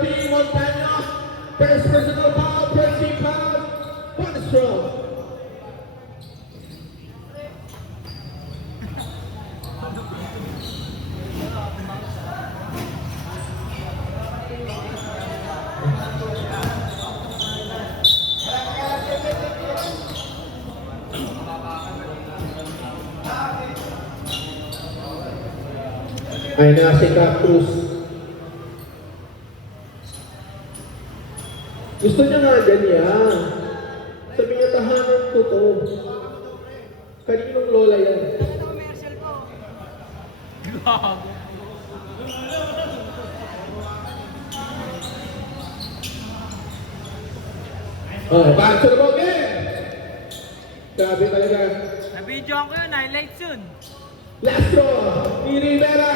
team, Montana. First personal foul, Percy foul, one stroke. Ay na si Cruz. Gusto niya nga ganyan. Sabi niya, tahanan ko to. Kaninong lola yan? Oh, back to the ball game! Grabe talaga. Na-videoan ko yun, highlights yun. Last draw, ni Rivera.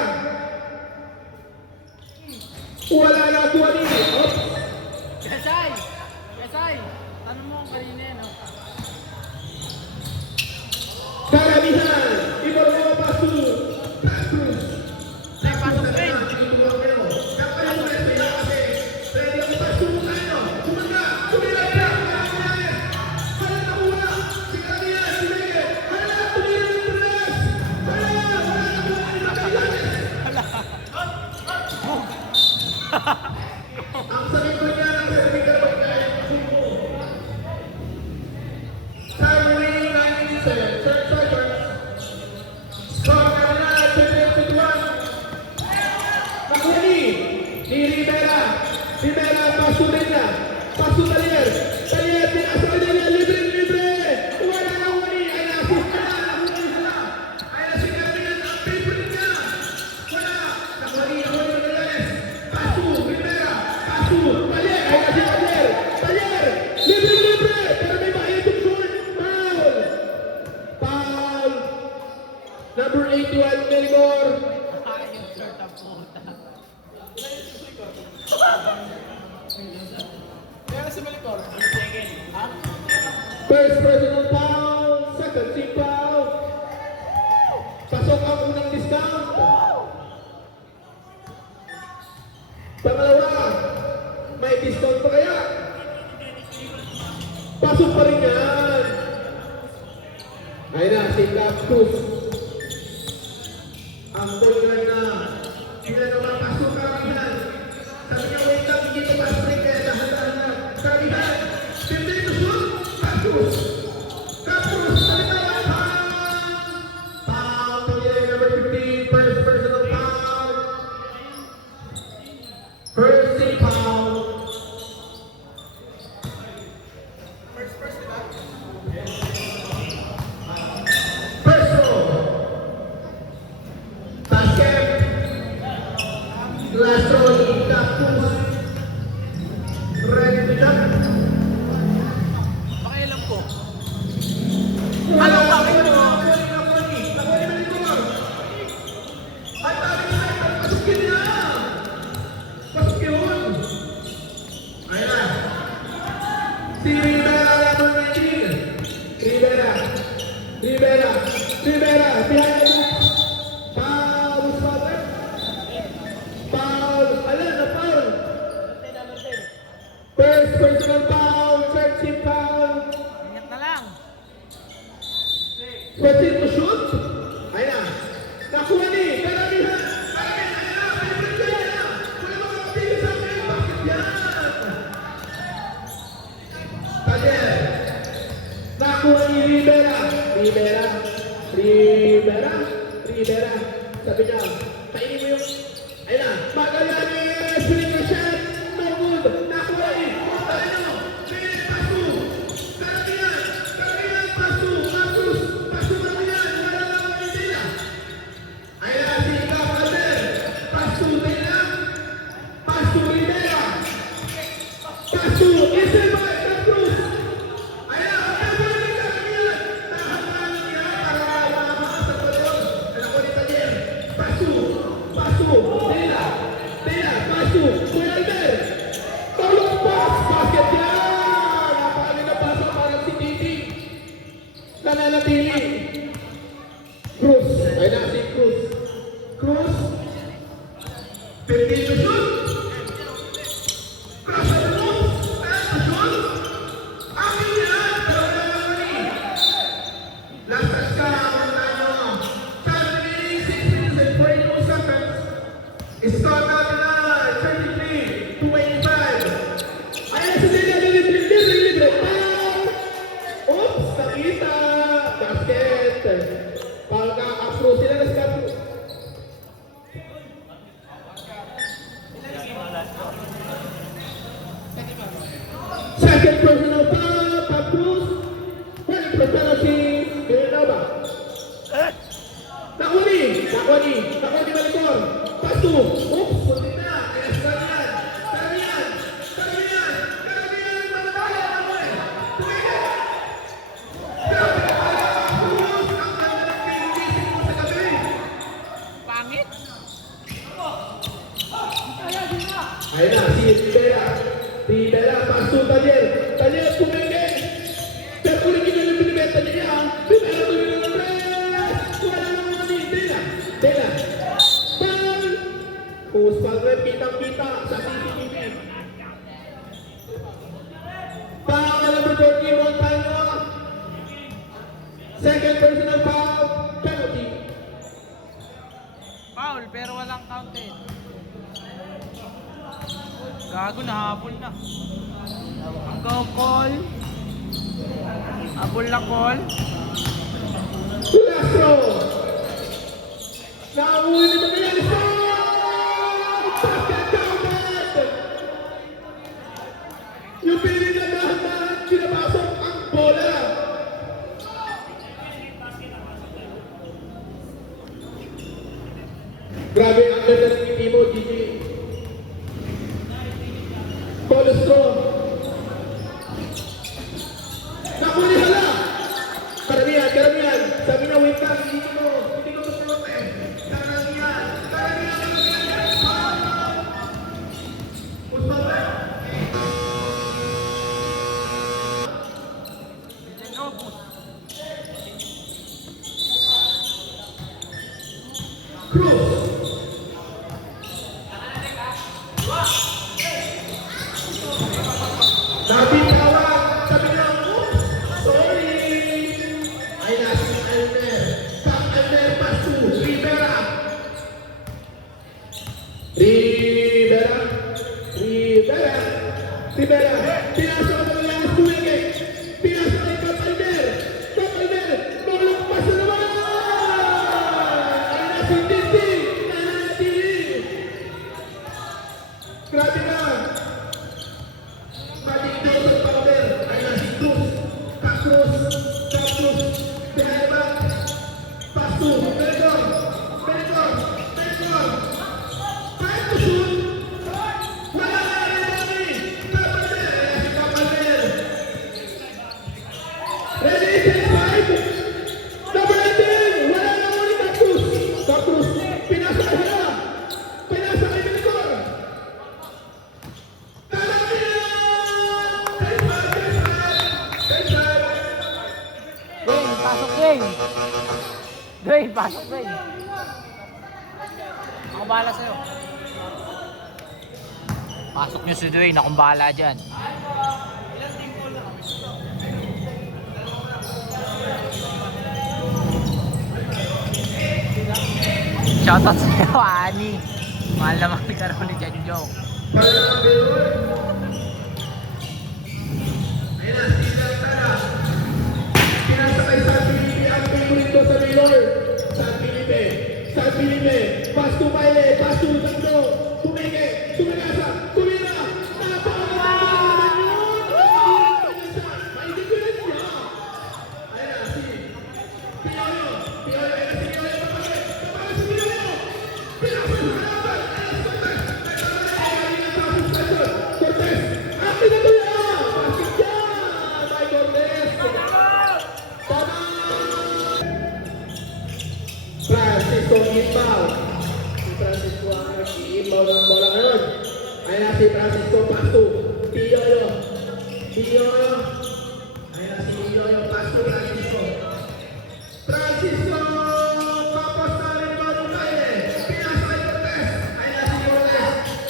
Wala na kuha ni. Oops. Kasay! Kasay! Tanong mo ang kanina yan, oh. Karamihan, iba mga paso. Cruz. Ay, pasok rin! Ang sabi ko niya, ang sabi ko niya, Tyree 97, third cycle. Score ka na, 21. Nakuha ni Rivera. Rivera, paso rin na. Paso Talier. Talier, pinasa ka niya, libre, libre. Wala na huli. Ay, assist ka na. Huli sila. Ay, si Gabriel, ang favorite niya. Wala. Nakuha ni Reyes. Paso, Rivera. Paso, Talier. Ay, si Talier. Talier, libre, libre. Pero may mahitong short. Foul. Foul. Number 81, Melmore. Yung shirt ang puta. First personal foul, second team foul. Pasok ang unang discount. Pangalawa, may discount pa kaya? Pasok pa rin yan. Ayun na, si Cruz. Ang ball na sila naman pasok kamihan. Sabi niya, wait lang, hindi ko pa-spring kaya dahan-dahan na. Kamihan, 15 to shoot, Cruz. Cruz, salita na, foul to the number 15, first personal foul. First team foul. Personal. Basket. Last roll, Cruz. Ready to jump. Pakialam ko. Ano ba? Rivera, behind the box. Foul, Father. Foul, ala na foul. First personal foul, third team foul. Ingat na lang. Pwede to shoot? Ayun na. Nakuha ni. Karamihan. Karamihan. Ayun na. Pwede ko yan. Wala mga kapili sa akin. Bakit yan? Tager. Nakuha ni Rivera. Rivera. Rivera. Rivera. Sabi niya, kainin mo yung... Ayun na. Magallanes. Springer shot. No good. Nakuha ni. Ayun na. Pasu. Karamihan. Karamihan. Pasu. Cruz. Pasu karamihan. Wala lang ang Manila. Ayun na. Si Capalder. Pasu. Tena. Pasu. Rivera. Pasu. Isabel. Cruz. Ayun na. Nakuha ni karamihan. Nahamaan niya para makasal pa doon. Nakuha ni Taller. Pasu. Pasu. Tena. Tena. Pasu. Kuelder. Tulong pass. Basket yan. Napakali na pasok parang si Titi. Nananatili. Cruz. Ayun na si Cruz. Cruz. 15 to shoot. Second personal foul, tapos walang penalty, Villanova. Nakuni Malicor. Pasu, oops, puti na. Kaya Karamihan, mananalo mo eh. Tumigil. Grabe ka pala, Cruz, ang ganda ng pinag-isip mo sa gabi. Pangit. Ayun na, si Rivera, pasu, Talier, pumenge. Pero kung hindi nyo binibenta niya, Rivera tumingin ng press. Wala naman ni Dela. Ball. Post ball rep, kitang-kita sa CCTV. Foul number 14, Montaño. Second personal foul, penalty. Foul, pero walang counted. Gago, nahabol na. Ang go call. Habol na call. Castro. Nahuli ni Miguelito. Basket counted. Yung pili na dahan-dahan, pinapasok ang bola. Grabe ang ganda ng ngiti mo, Gigi. Colostro. Nakuli hala. Karamihan. Sabi na, wait lang, hindi ko susunod eh. Karamihan. Mustafa. Cruz. Nabitawan. Sabi na, oops, sorry. Ay nasi Almer. Kang Almer pasu. Rivera. Pinasok ang mga sumike. Pinasok ang Kang Almer. Tulog pa sa naman. Ay nasi Titi. Nananatili. Grabe ka. Matik Joseph Pauler. Ay nasi Cruz. Cruz. Behind back. Pasu. Benegor. Time to shoot. Wala na rin. Kapalmer. Ready, take five. Double ending. Wala na ulit ang Cruz. Pinasa hala. Pinasa kay Benegor. Dwayne, pasok Dwayne. Dwayne, pasok Dwayne. Ako bahala sa'yo. Pasok niyo si Dwayne, akong bahala dyan. Shoutout sa'yo, Ani. Mahal naman ni Karol ni Janjo. Pinasakay sa Filipe ang favorito sa Mayor. San Filipe. Pass to Baile. Pass to Santo. Tumigasa. Tumira. Napakaganda naman yun. Maigit ko rin niya. Ayun na, si Pioyo. Ayun na si Pioyo. Kapag si Pioyo. Pinasakay sa harapan. Cortez. Akin na to yan. Basket yan. By Cortez. Francisco Imbao. Si Francisco ang nag-iimbaw ng bola ngayon. Ayun na si Francisco Pasto. Pioyo. Ayun na si Pioyo Pasto. Francisco Kapos na rin ba ng Baile. Pinasay Cortez. Ayun na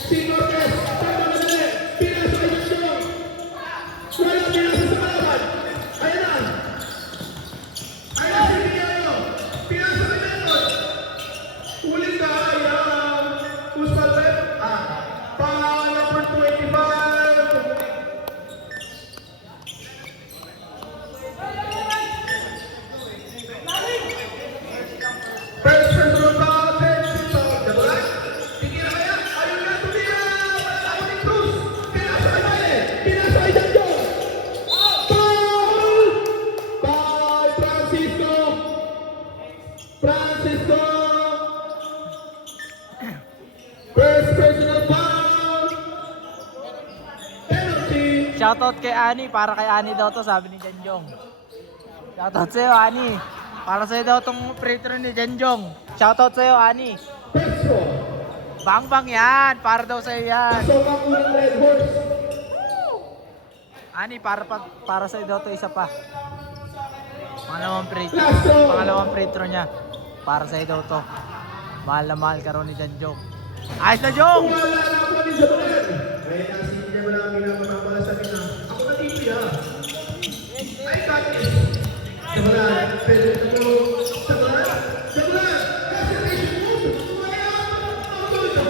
si Cortez. Tama na rin. Pinasay Cortez. Wala pinasa sa kalaban. Ayun na. Ayun si Pioyo. Pinasa kay Menon. Ulit ka. Usman Rep. Foul number 25. shoutout kay Ani. Para kay Ani daw to, sabi ni Janjong. Shoutout sa'yo, Ani. Para sa'yo daw tong free throw ni Janjong. Shoutout sa'yo, Ani. Petro. Bang yan. Para daw sa'yo yan. So, unang Red Horse. Ani, para sa'yo daw to isa pa. Last Pangalawang free throw niya. Para sa'yo daw to. Mahal na mahal ka raw ni Janjong. Ayos na, Jong! Wala na ako ni Jamulan. Ay, nasindi niya wala ang ginagawa sa akin na. Ako na dito yan. Ay, bakit? Jamulan, pwede ito mo. Jamulan! Jamulan! Concentration move! Wala! Ako ito!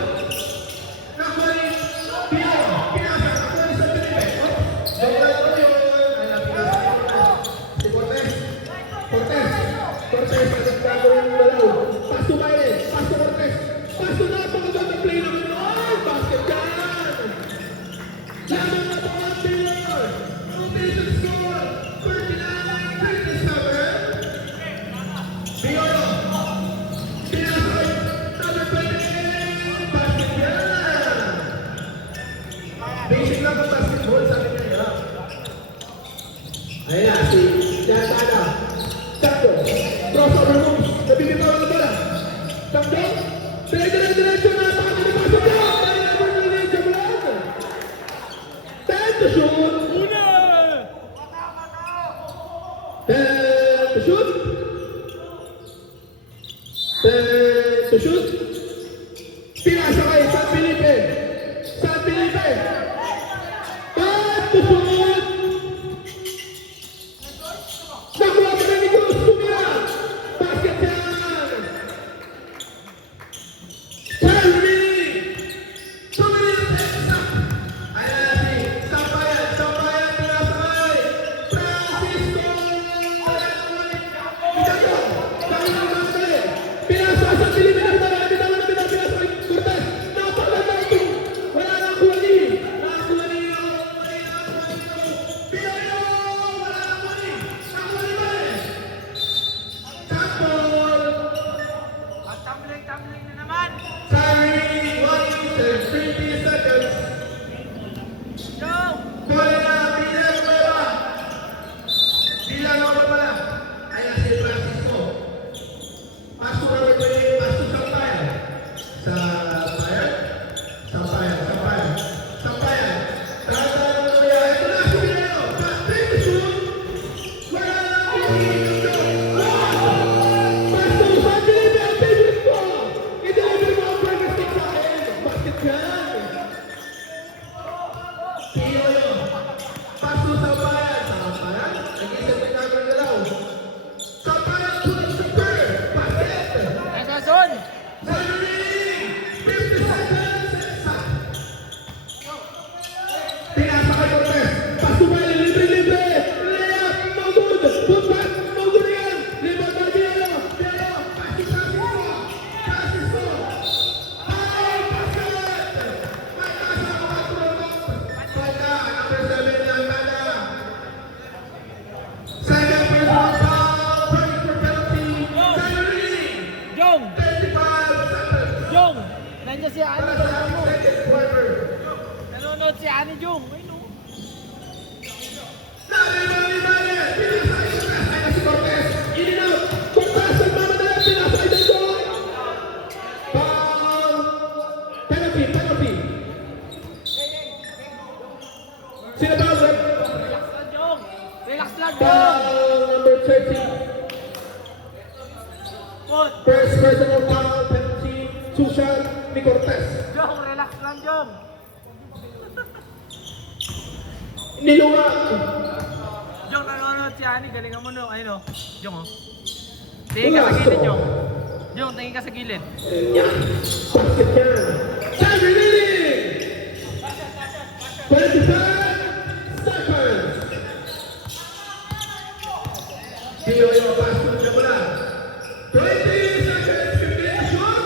Nakuha Pinasa! Ako sa Pilipe! Jamulan ko yun! Ay, napinasa. Si Cortez! Cortez! Cortez! Nagbago yung dalaw. Pasto Baile! Pasto Cortez! Pasto na! Pagkaganda play naman yun! Ay! Basket yan! Laman na po ang Taylor! Rotation score! 39-37! Biolo! Pinasay! Number 28! Basket yan! Basic lang ang basketball, sabi niya yan. Ayan, si Yasada. Sakto. Crossover moves. Nabibitaw ang bola. Sakto. Diretso na. Pakapasok na. Ay, number 9, Jamulan. 10 to shoot. 10 to shoot. 10 to shoot. Pinasa kay San Felipe. San Felipe. 10 to shoot. Nakuha ka na ni Cruz. Tumira. Basket yan. Kyrie. Tumira. Stop. Ayan si Sampayan. Sampayan. Pinasakay. Francisco. Pinasakay. Pinasakay. Pinasa sa Pilipinas. Pinasakay. Cortez. Napakaganda ito. Wala na kuwali. Nakuwali ako. Pinoyo. Wala na kuwali. Nakuwali ba eh? Sample. At tumbling na naman. Kyrie. 1 minute and 30 seconds. Jong! Kuwali na. Bilang ba ba? Bilang ako pala. Ayan si Francisco. Pasto number 28. Pasto Sampayan. Sampayan. Sampayan. Sampayan. Sampayan. Tanda mo na yan. Ito na si Pinero. Pasto to shoot. Wala na. Pasto sa Felipe. Ang favorite ko. I-deliver mo ang burger stick sa akin. Basket yan. Pinoyo. Pasto Sampayan. Sampayan. Nag-isip na namin galaw. Sampayan. Tulad sa per. Basket. Nasa zone! Remaining 50 seconds. Pinasa kay Cortez. Pasto Baile. Libre. Layup. No good. Putback. No good again. Libre by Bielo. Bielo. Pasto Francisco. Francisco. Ay, basket. May nasa 4. Pagka. Number 7 lang kada. Second personal foul. Break for penalty. Kyrie. Jong! 35 seconds. Jong! Nandiyan si Ani. Para sa ating second quarter. Nanonood si Ani, Jong. Ay, no. Pinasa kay si Cortez. In and out. Cortez ang mamadali. Pinasa kay Dendon. Foul. Penalty. Sino ba? Relax lang, Jong. Relax lang, Jong. Foul number 30. Put. First personal foul. Penalty. Susan ni Cortez. Jong, relax lang, Jong. Nilunga. Jong, nanonood si Ani. Galingan mo, no. Ayun, no. Jong, oh. Tingin ka sa gilid, Jong. Jong, tingin ka sa gilid. Yan. Basket yan. Kyrie leading. 25 seconds. Pinoyo pass to Jamulan. 20 seconds. Combination.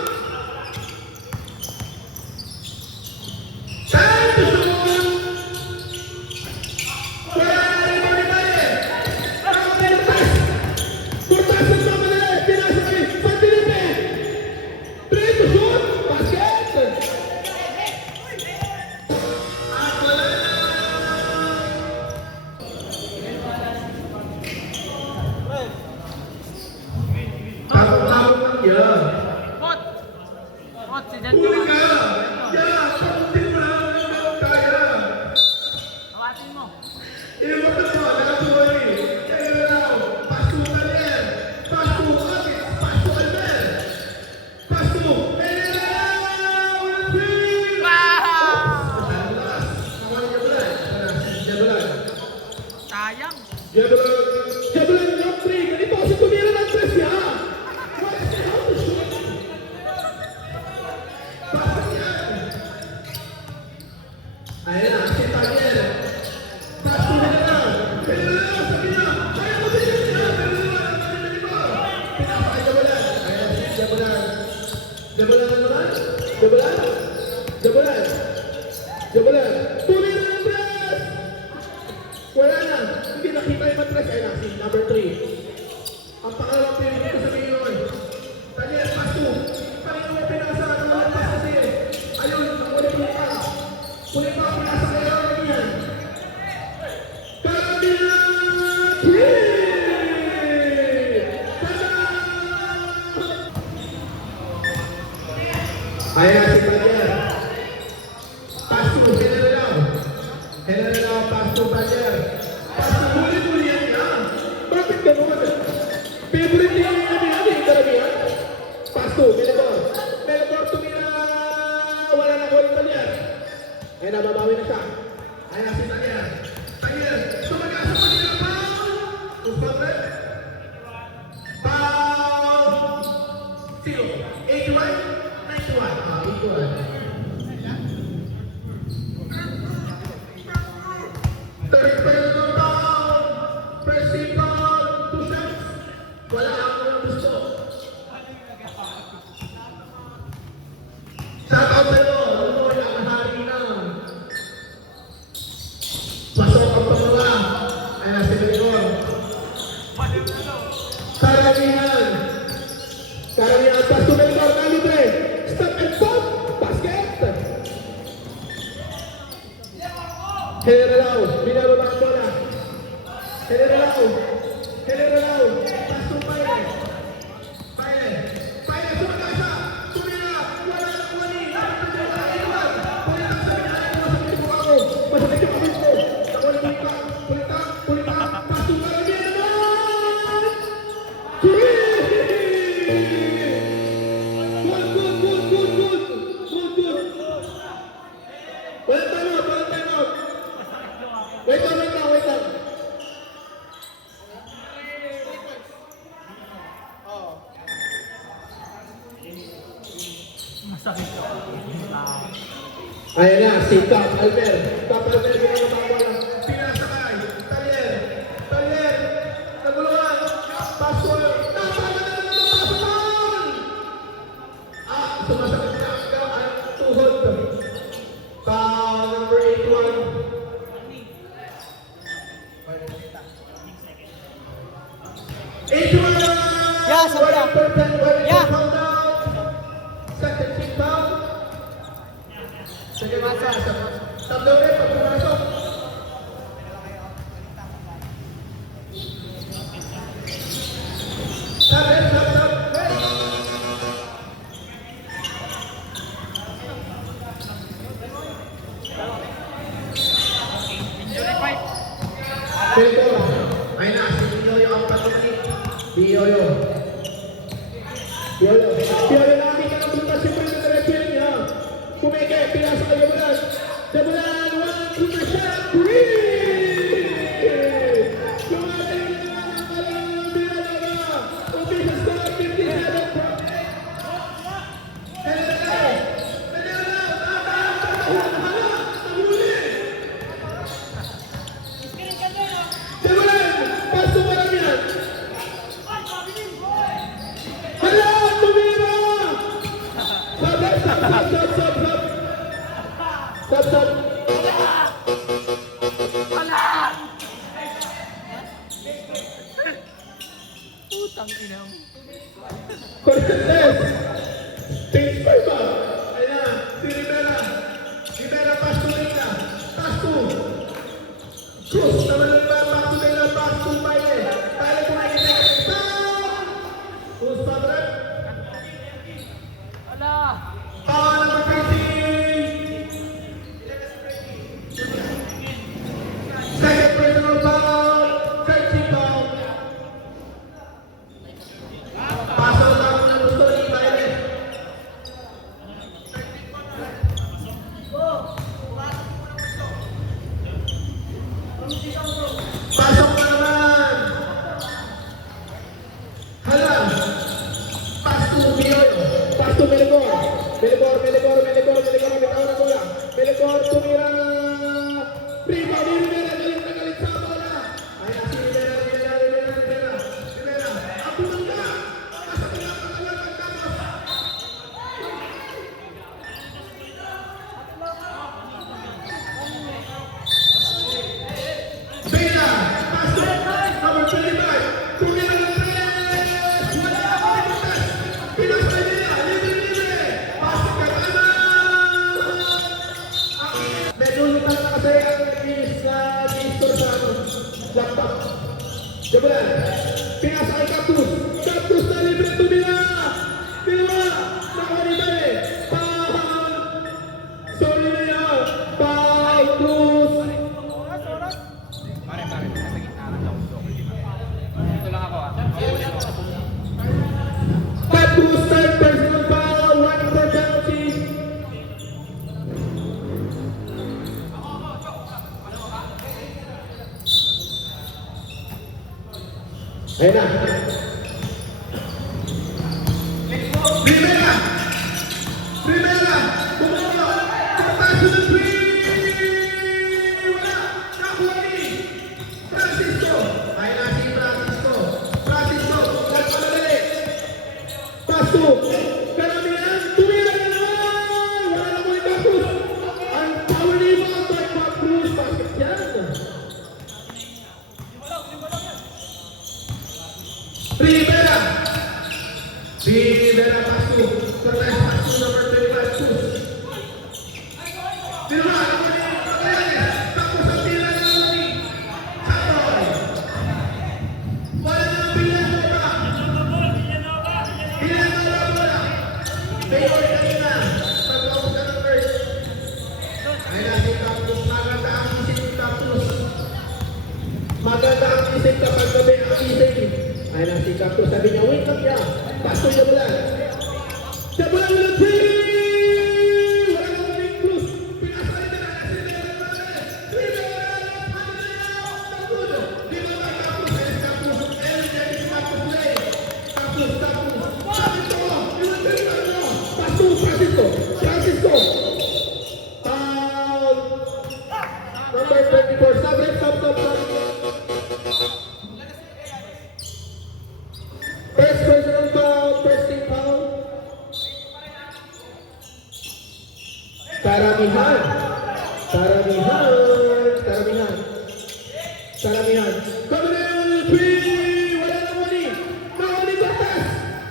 Time to shoot. Wala na rin Baile. Cortez ang mamadali. Pinasa kay San Felipe. 3 to shoot. Basket. At wala na. Jabulan long three. Ganito kasi tumira ng tres niya. What is the how to shoot? Basta yan. Ayan na, si Taniel. Pass to Helena. Helena, sabi niya. Kaya mo din siya. Helena, pinasa kay Jabulan. Ayan, si Jabulan. Jabulan na naman. Jabulan. Jabulan. Jabulan. Tumira ng tres. Wala na. Hindi nakita yung matras. Ay na, si number 3. Ang pangalawang pinili ko sa ngayon. Daniel, pass to. Panginoon mo pinasa. Walang pass kasi. Ayun, ang ulit mo pa. Ulit pa, pinasa kayo. Ganyan. Carabina! 3! Tada! Ayan, si Daniel. Pass to. General. General, pass to Daniel. Pass to. Huli-huli yan niya. Bakit ganun? Favorite niya yung natin, Carabina. Pass to. Melodor. Melodor tumira. Wala na ulit Daniel. Ayan, nababawi na siya. Ayan, si Daniel. Daniel, tumagas sa kanila. Foul! Kuspabre. Foul! Sino? 81? 91. Ah, 81. Third person down. Principal. 2 shots. Wala akong gusto. Shout out sa'yo. Ano yung kahari na. Pasok ang pangalawa. Ayan, si Melchor. Karamihan. Karamihan. Pass to Melchor. Kalibre. Step and pop. Basket. General. Binababa ang bola. General. General. Pass to Pyle. Pyle. Pyle. Sumakasa. Tumira. Wala na kuwani. Nakapit na wala iwan. Pulita sa binayang mo sa pinagawa ko. Masakit yung kamit ko. Pulita. Pulita. Pulita. Pass to Karamihan. Three! Good. Walang time out. Wait lang. Masakit ko. Ayan na, si Cap Albert. Ginagawa ang bola. Pinasakay. Talier. Naguluhan. Pasol. Napagalaman! Sumasakit na ang tuhod. Number 81. Yeah, sabi na. Yeah. Second team foul. Sige, masa. Tatlo rin, pagpumasok. Stop. Pelito. Ay na, si Pinoy ang patuloy. Pioyo namin ka ng punta siyempre na diretso niya. Pumeke, pinasa kayo bulan. Jabulan, 1, 2 na siya. Green! Kumakain na ang kalang binalaga. Umpisa sa 57 from Jabulan, pass to Maramihan. Jebolan. Pinasa kay Cactus. Cactus na libre tumira. Tira. Nakuha ni Bale. Foul. Sorry na yan. Foul. Cruz. Cactus third personal foul. One for penalty. Ayun na. Rivera! Rivera! Bumaba! Pataas to the three! Wala! Nakuha ni Francisco! Ayun na si Francisco! Francisco! Nagpadali! Pasto! Karamihan! Tumira na naman! Wala na mo yung Cactus! Ang power ni mo! Toy Pop Cruz! Basket yan! Rivera! Rivera Pasto! Cortez Pasto, number 25, Cruz. Tira! Ako ni Magallanes! Tapos ang tira na naman ni Chatoy! Wala na ang Villanova! Villanova wala! Mayor kanina! Pag-out ka ng first. Ayun na si Cactus. Maganda ang isip ni Cactus. Maganda ang isip kapag gabi ang isip. Ayun na si Cactus. Sabi niya, wake up ya! Pasto Jebolan! Jebolan with a three! Wala na ni Cruz! Pinasali na na si Rivera! Rivera! Di ba may Cactus? Ayun si Cactus! Ayun si Cactus play! Cactus! Cactus! Sabi ko! Ilang three na ano? Pasto! Francisco! Francisco! Foul! Number 24. Sabi! Stop! Stop! Stop! First personal foul, first team foul. Karamihan. Karamihan. Karamihan. Karamihan. Coming in, three. Wala na muli. Mahuli Cortez.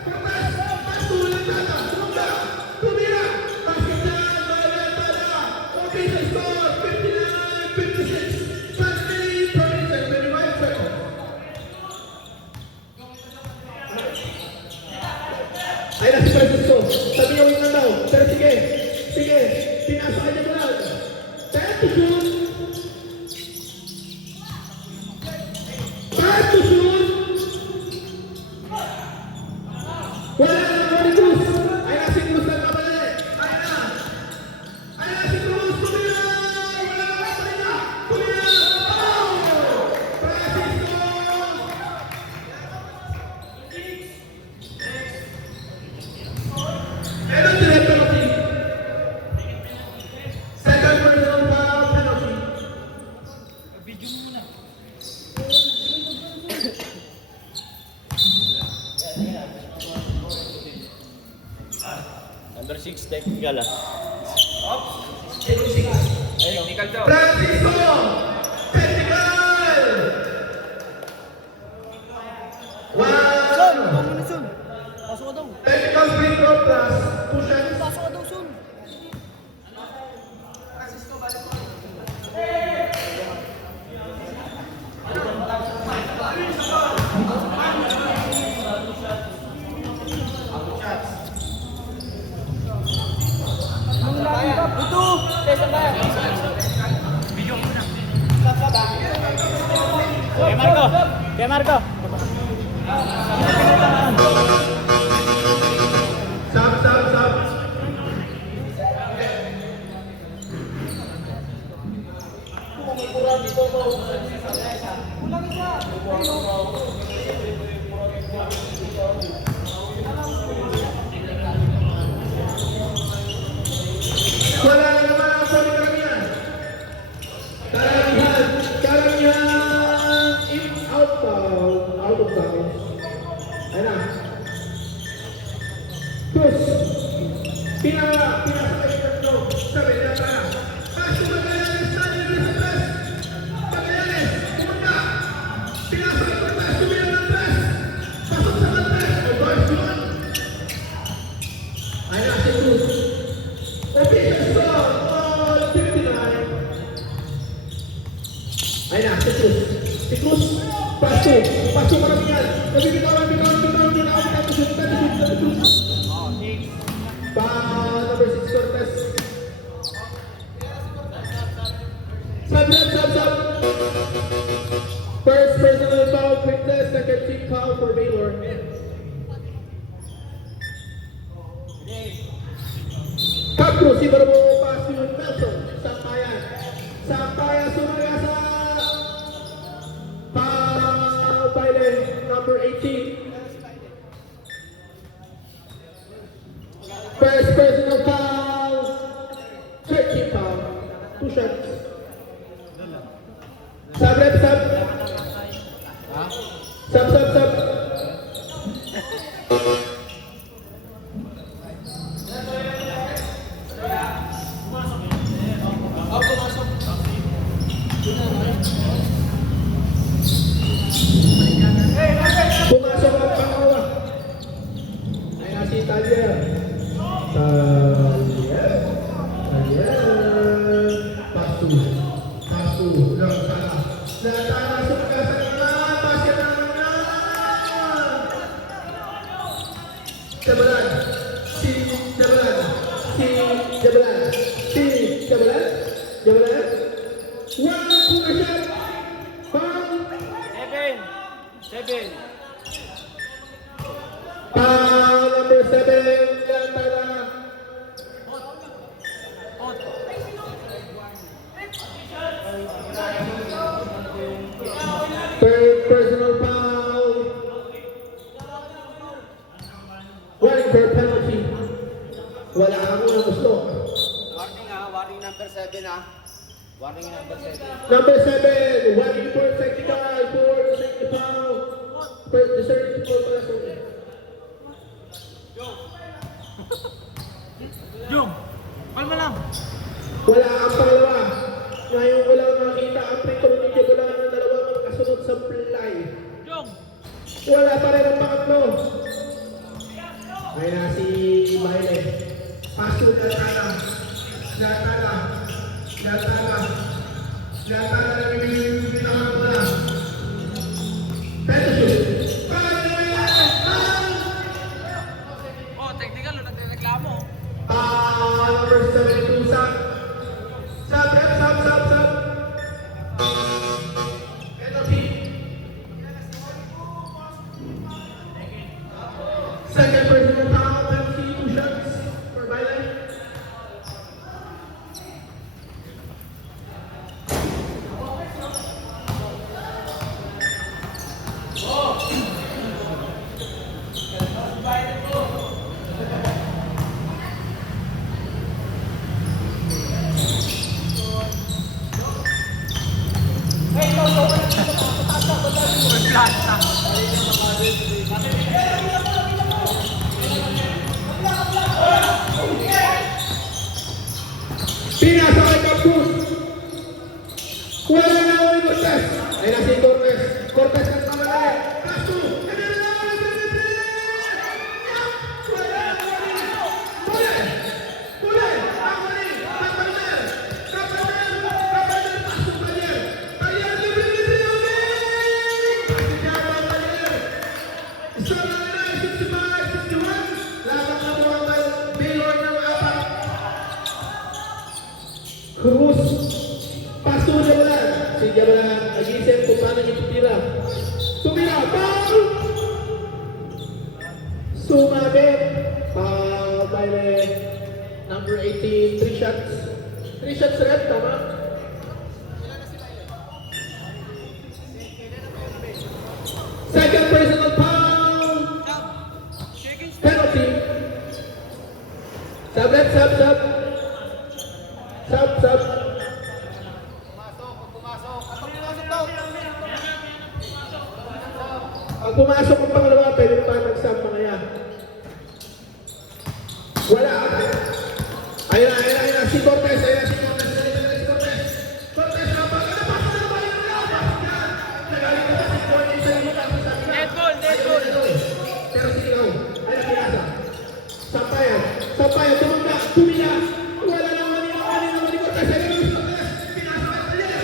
Cortez. Pasto ulit nata. Sumunda. Tumira. Basket dyan. Malantada. Official score. 59-56. 25 seconds. Ayun na si Francisco. Sabi niya, win na daw. Pero sige. Sige. Pinasa ka niya mo lang. Time to shoot. Time to shoot. Wala na naman ni Cruz. Ayun na si Cruz na kabalali. Ayun na. Ayun na si Cruz. Tumira. Wala na naman na. Tumira. Oh! Francisco. Meron sila penalty. Second personal foul penalty. Number 6, technical ah. Francisco. Technical. One. Technical free throw plus push-ups. Kaya Marco! Kaya Marco! Stop, stop, stop. Wala na naman ang poli karamihan. Karamihan in out of bounds. Ayun na. Cruz. Pinasakay ka ito. Sabi niya tayo. Pasto Magallanes na libre sa press. Magallanes, pumunta. Pinasakay ka tayo. Tumira ng press. Pasok sa press. O guard yun. Ayun na si Cruz. Official score. All 59. Ayun na si Cruz. Si Cruz. Pasok. Pasok ka lang yan. Nabibitawan, bitawan. Shoot. Number 6, Cortez. Sub. First personal foul, Cortez. Second team foul for Baylor. Capro, si Barbo, pass to Nelson. Sampayan, sumaya sa foul by the number 18. First personal foul, third team foul. 2 shots. Sub. Sub. Pumasok ang pangalawa. Ay nasi Talyer. Pasu. Natala sa pagkasal na. Pasya naman na. Jabalan. One, two, shot. Foul. 7. Foul number 7. Natala. Third personal foul. Warning for penalty. Wala kang unang gusto. Warning number 7 ah. Warning number 7. Number 7, warning for technical for the safety foul. For the safety foul pala sa ulit. Jung, palma lang. Wala ang pangalawa. Ngayon ko lang nakita ang free throw ni Jabalan ng dalawa magkasunod sa play. Jung. Wala pa rin ang pangatlo. May na si Baile. Paso Latala na bibitahan ko na. Petrus. Oh, technical, nagreklamo. Number 72, Sub. Penalty. Second personal foul, penalty, 2 shots for Baile. Pinasa kay Campus. Wala na ako yung Cortez. Ay na si Cortez. Cortez ang tamalay. Kasto. Cruz, paso Jabalan. Si Jabalan, nag-isip kung paano niya tumira. Foul! Sumabit. By the number 18, 3 shots. 3 shots red, tama? Second personal foul. Penalty. Sub. Pag pumasok ang pangalawa, pwede pa mag-sub mga yan. Wala. Ayun na, si Cortez. Cortez na ba? Pasok na ba yun? Nagaling ka si Cortez. Dead ball. Pero sigaw. Ayun, pinasa. Sampayan, tumila. Wala naman ni Cortez. Ayun, si Cortez. Pinasa ka, Taller.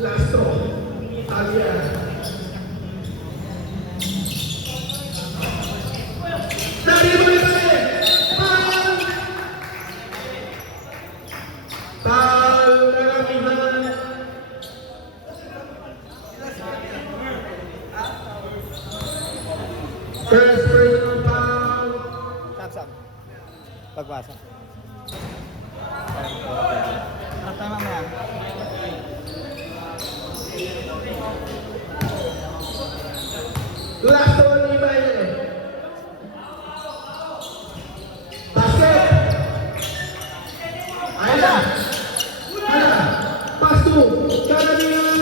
Lastro. Italia. Dari balik. Talamihan. First personal foul. Sab. Pagpasa. Tama mo yan. Last one ni Bayan. Basket. Ayla. Ayla. Pastu. Karamihan.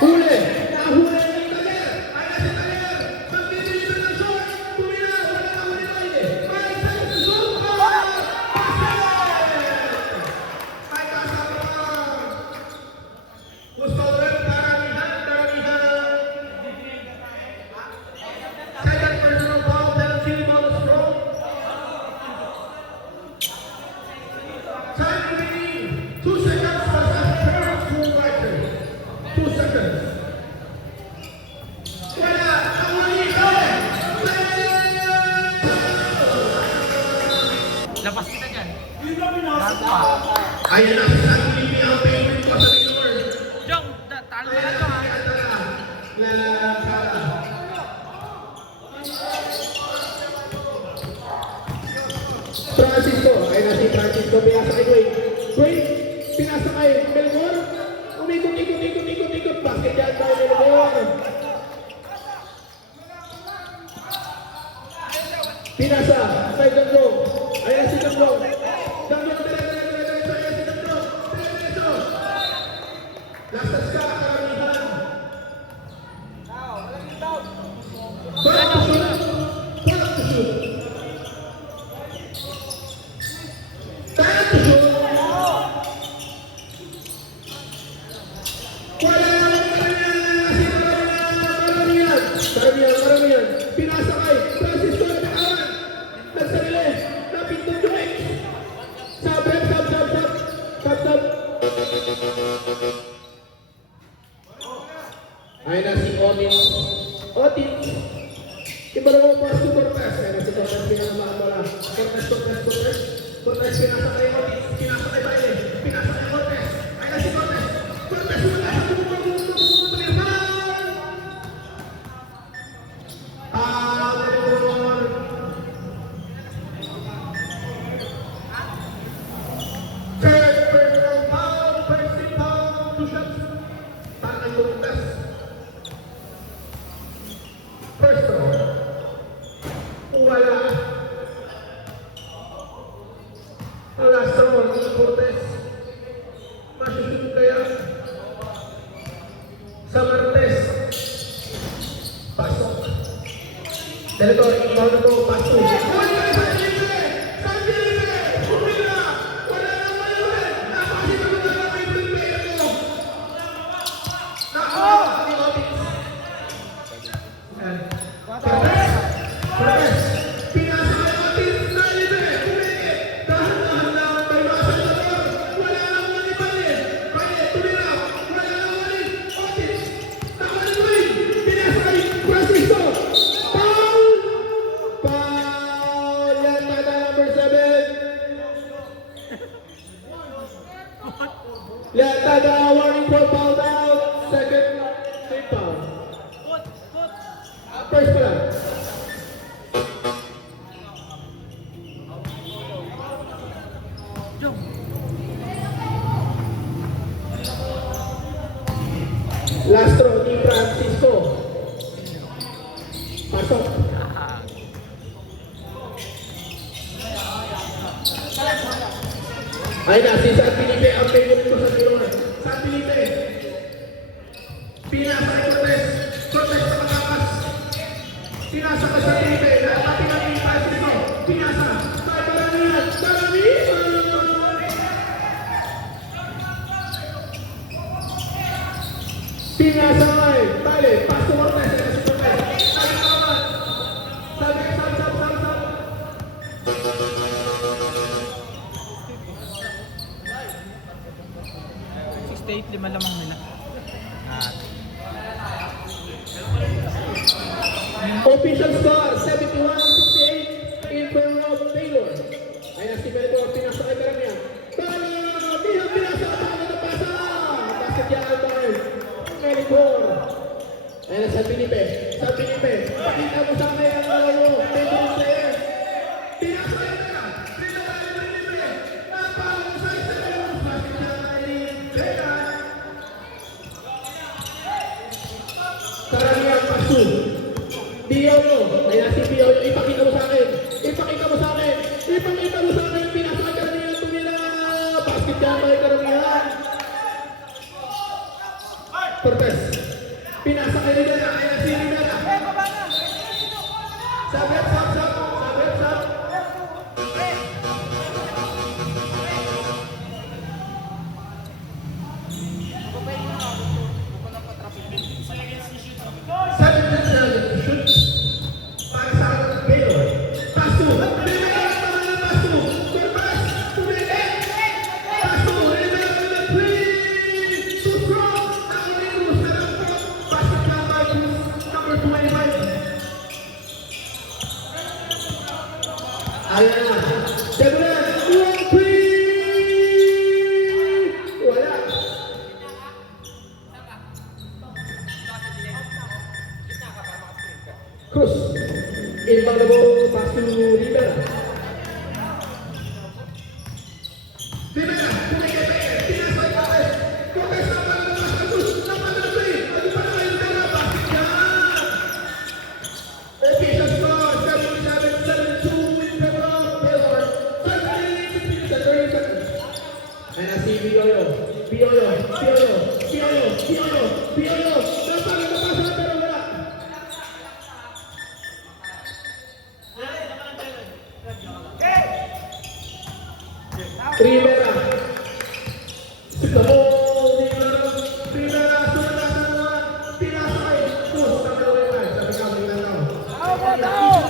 Huli. Nahuli ni Taler. Ayla si Taler. Magdideliver ng shot. Tumira. Wala na huli na ini. May isang shoot. Basket. Ay kasama. Gusto rin karamihan. Second personal foul. Penalty. Bonus throw. Time remaining. 2 seconds for the third full rider. 2 seconds. Wala. Nahuli. Lapas kita dyan. Ayan na. Ang hindi ang favorite ko sa minor. Jong, talo ka lang Jong ha. Francisco, ay na si Francisco, pinasa kay Dwayne. Dwayne, pinasa kay Melmor. Umikot, basket yan tayo Melmor. Pinasa, kay Gandong. Ay na si Gandong. Gandong, dire-diretso, ay na si Gandong. Dire-diretso. Lastas ka, karamihan. Walang to shoot. Walang to shoot. Time to shoot. Karamihan. Pinasa kay Francisco Nakawan. Nagsarili. Napindot yung X. Sab. Ay na si Otin. Iba na mo pa si Cortez. Ay na si Cortez. Pinamahan mo lang. Cortez. Cortez pinasa kay Otin. Pinasa kay Baile. Pinasa kay Cortez. Ay na si Cortez. Cortez wala sa tumulong. Third personal foul, first foul, 2 shots. Para kay Cortez. First foul. Wala. Ang last round, Cortez. Masushoot kaya sa Martes. Pasok. Dito, inbound mo, pasok. Yatada, warning for foul down. Second, free foul. First pala. Last throw ni Francisco. Pasok. Ay na, si San Felipe ang favorite ko sa Girona. San Felipe. Pinasa kay Cortez. Cortez sa pagkakas. Pinasa kay San Felipe. Napati na ni Francisco. Pinasa. Kay Karamihan. Pinasa kay. Bale. Pasto Cortez. Si Cortez. Sabi naman. Sabi. 68, 5 lamang nila. At Official score, 71-68 in favor of Taylor. Ayan si Melchor, pinasa kay Karamihan. Karamihan, pinasa at ako na pasa. Basket yan, Albert. Melchor. Ayan sa Felipe. Sa Felipe. Pakita mo sa akin ang mga mo. Taylor player. Pinasa kay Karamihan. Pinasa kay Felipe. Napahusay sa Taylor. Basket yan kay Taylor. Karamihan, pasu. Biyoyo, kaya si Biyoyo, ipakita mo sa akin, ipakita mo sa akin, ipakita mo sa akin, pinasa Karamihan tumila, basket yan kay Karamihan. Cortez, pinasa kay Rivera, kaya si Rivera. Sabet, sab. Ayan na. Segulan. 1-3. Wala. Cruz. Inbound the ball pass to Rivera. Rivera. Pinasa kay Cortez. Cortez naman ang pass to Cruz. Naman ang play. Ano pa naman yung Rivera? Basket yan. Official score. 77-72 in favor of Taylor. 30 seconds. Ayan si Biyoyo. Napasa pero wala. Rivera. The ball, Rivera, sunod sa mga pinasay. Cruz, nakalawa yung time. Sabi ka, may nanaw.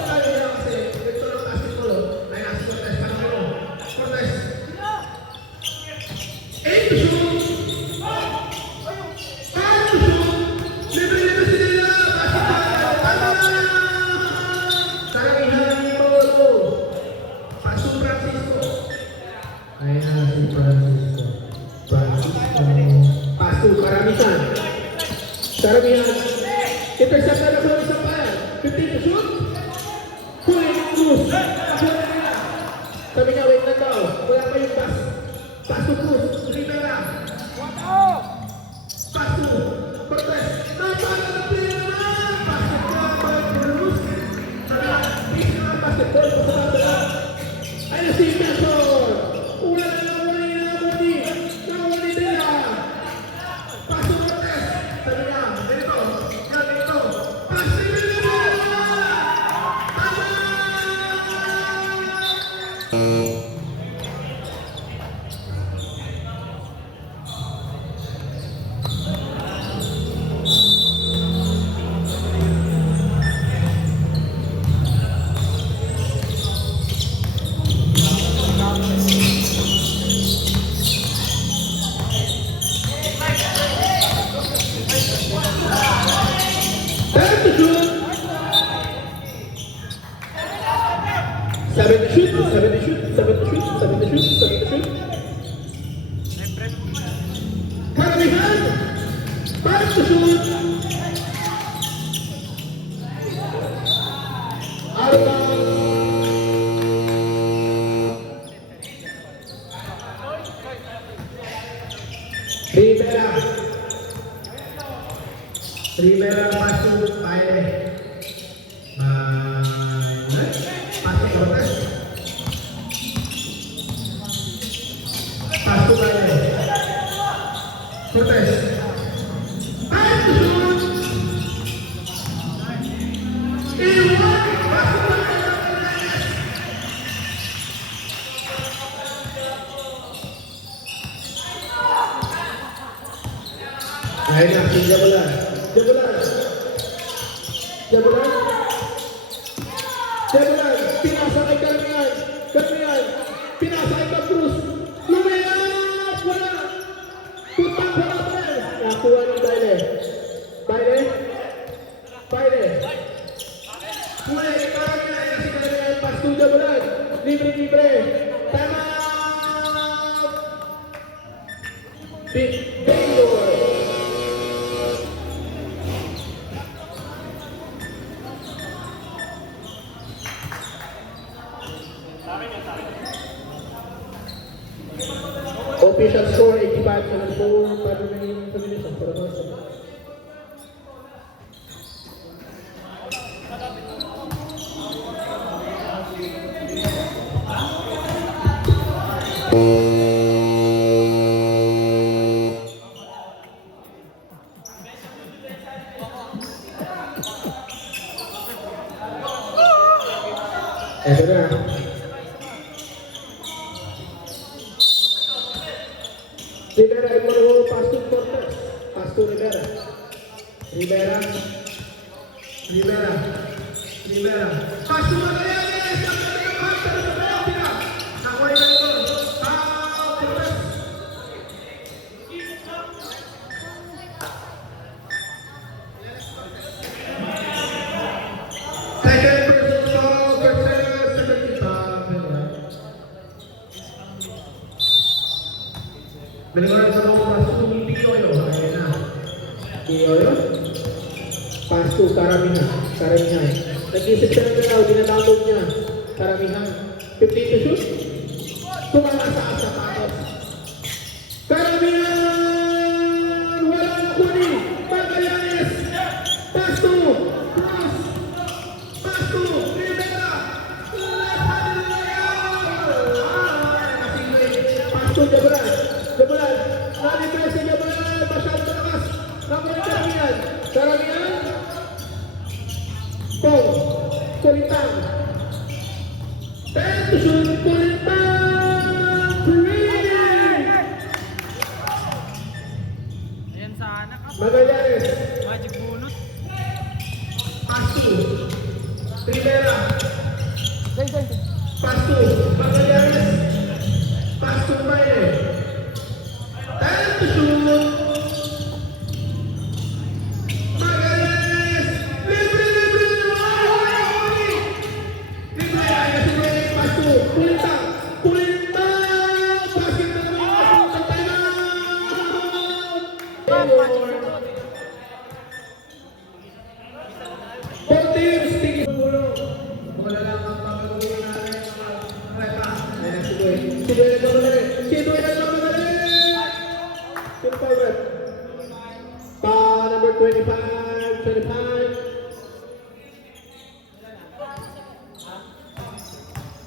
Kasi ito lang kasi ito. Ay, nasa Cortez pa naman. Cortez. 8 to shoot. 5 to shoot. Libre si Dela. Karamihan ni Polo. Pasu Francisco. Ayan na si Francisco. Pasu Karamihan. Intercept na sa isang payan. 15 to shoot. Huli ng Cruz. Sabi niya, wait lang daw. Wala pa yung pass. Pasu Cruz. Rivera. Pasu. Cortez. Napala na play naman. Pasu Cruz. Sabi niya, please naman basketball. Pasalamat na. Ayun si Melchor. Wala na nawali nila. Pasu Cortez. Sabi niya, ganito. Pasu Rivera. Seven to shoot. Karamihan. 5 to shoot. Out of bounds. Rivera masuk air. Masuk Cortez. Masuk air. Cortez. Ayan na, jabulan. Pinasa kay Karamihan. Pinasa kay Cruz. Lumayas! Wala! Tutang wala! Taylor. Official score 85-74 para na yung combination para mga sa eto na. Rivera, Iporo, Pasto, Cortez. Pasto, Rivera. Rivera. Rivera. Rivera. Pasto, Magallanes. Ang kanyang hunter sa Pilipinas. Nakuha na ito. Cortez. Second person to Cortez. Second Mendengar sa mga pasto hindi ko yun. Ayan na. Iyoyo. Pasto, karamihan. Karamihan. Nag-isip siya ng galaw, dinadownload niya. Karamihan. 15 to shoot. Tumalasaas sa patos. Karamihan! Walang kuni. Magallanes. Pasto. Cross. Pasto. Rivera. Pasto, Jabran. Jabran, nalipay si Jabran, masyadong malakas. Nakuha ng karamihan. Karamihan. Pong. Kulitang. And to shoot, Kulitang. Green. Ayan sana ka. Magallanes. Magic bunot. Pasto. Rivera. Day. Pasto. Magallanes. Pasto, Mayle. And to shoot. Magallanes. Libre. Libre. Libre. Pasto. Kulitang. Kulitang. Basket na naman. Timeout. Four teams. Tingin mo ulo. Wala lang ang papagawin natin ng mga reta. Ayan, si Dwayne. Si Dwayne na magaling. Si Dwayne na magaling. Good forward. Number 25.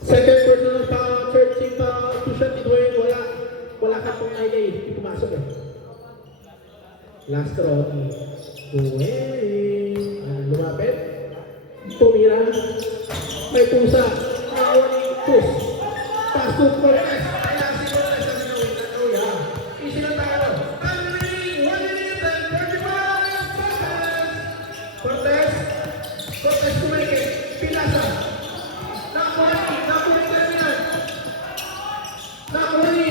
Second personal foul, 13 foul, two shot ni Dwayne, wala ka pong ID, hindi pumasok eh. Last throw ni Dwayne, lumapit, tumira, may pusa, nakawa ni Cruz, pasok Cortez, kaya si Cortez na sinawin na nauya, easy lang tayo, timing, 1 minute and 35 seconds, Cortez kumikit, Pilasa, Nakuha karamihan. Nakuha ni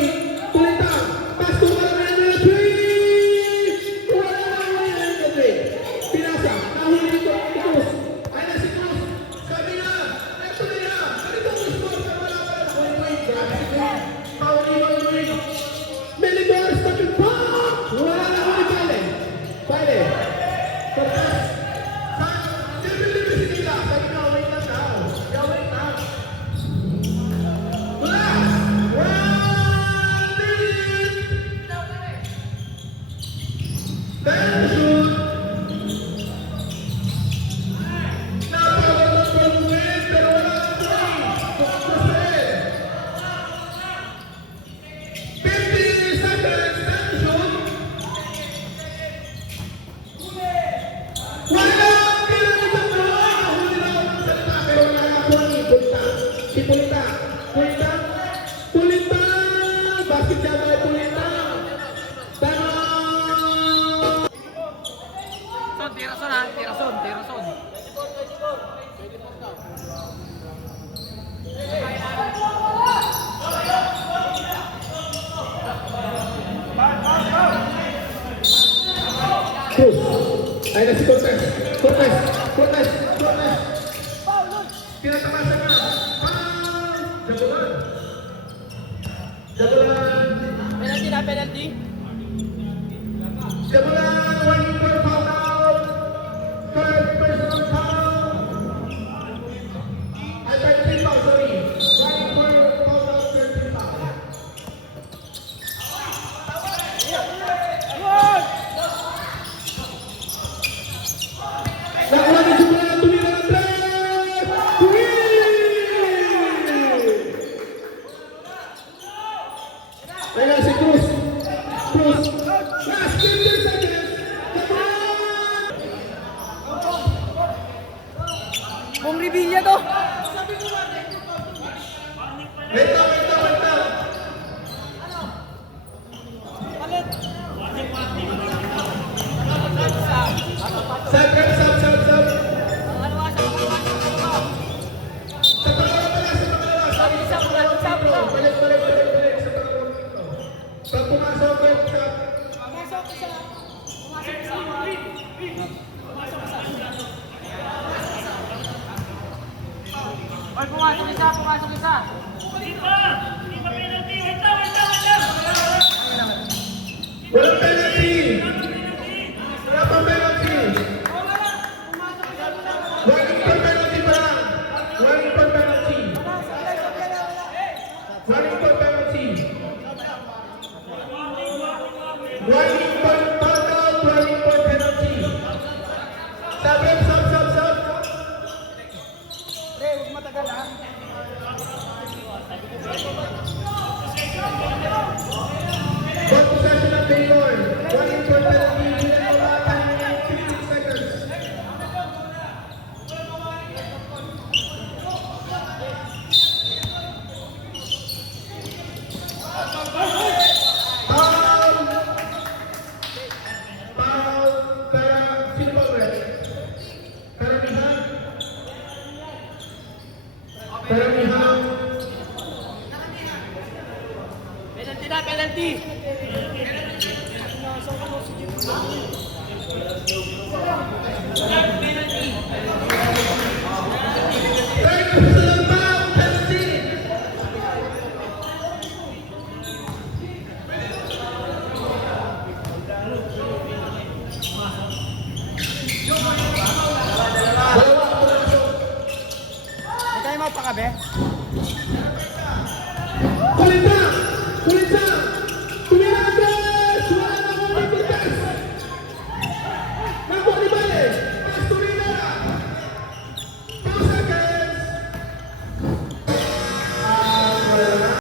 Kulitang. Pasto karamihan na 3. Wala na Pinasa. Nahuli ni Cruz. Ay na si Cruz. Sabi na. Ito na yan. Ganito ang score. Wala pa na. Wait. Grabe si Cruz. Pauli. Melidor. Stepping back. Wala na huli Pale. Cortez. Libre si Nila. Sabi na. Wait lang daw. Wait lang. Basket jabay Pulita. Tama. Tirason. Cruz. Ay na si Cortez. Tinatapasan na. Jabulan. Penalty. Simula, warning for foul out. Third personal foul. Ay, third team foul, sorry. Warning for foul out, third team foul. Nakuha ni Simula, tumira ng tres! Ayan si Cruz. Cruz. Last 15 seconds. Bong Revilla to. Wait lang, wait lang, wait lang. Sub, sub, sub, sub. Sa pangalawa pala, sa pangalawa. Sa pangalawa. Balik, balik, balik, balik. Sa pangalawa. Pag pumasok, wait, sub. Oy, pumasok isa, pumasok isa. Walang penalty. Wala pang penalty. Warning for penalty pa lang. Warning for penalty. Warning for penalty. Warning for foul out. Warning for penalty. Sabi, sub, sub, sub. Pre, huwag matagal ha. One possession of Taylor. Warning for penalty. Bilang pa time 15 seconds. Foul! Foul! Kaya, sino ba ulit? Karamihan? Karamihan? Penalty na, penalty. Penalty.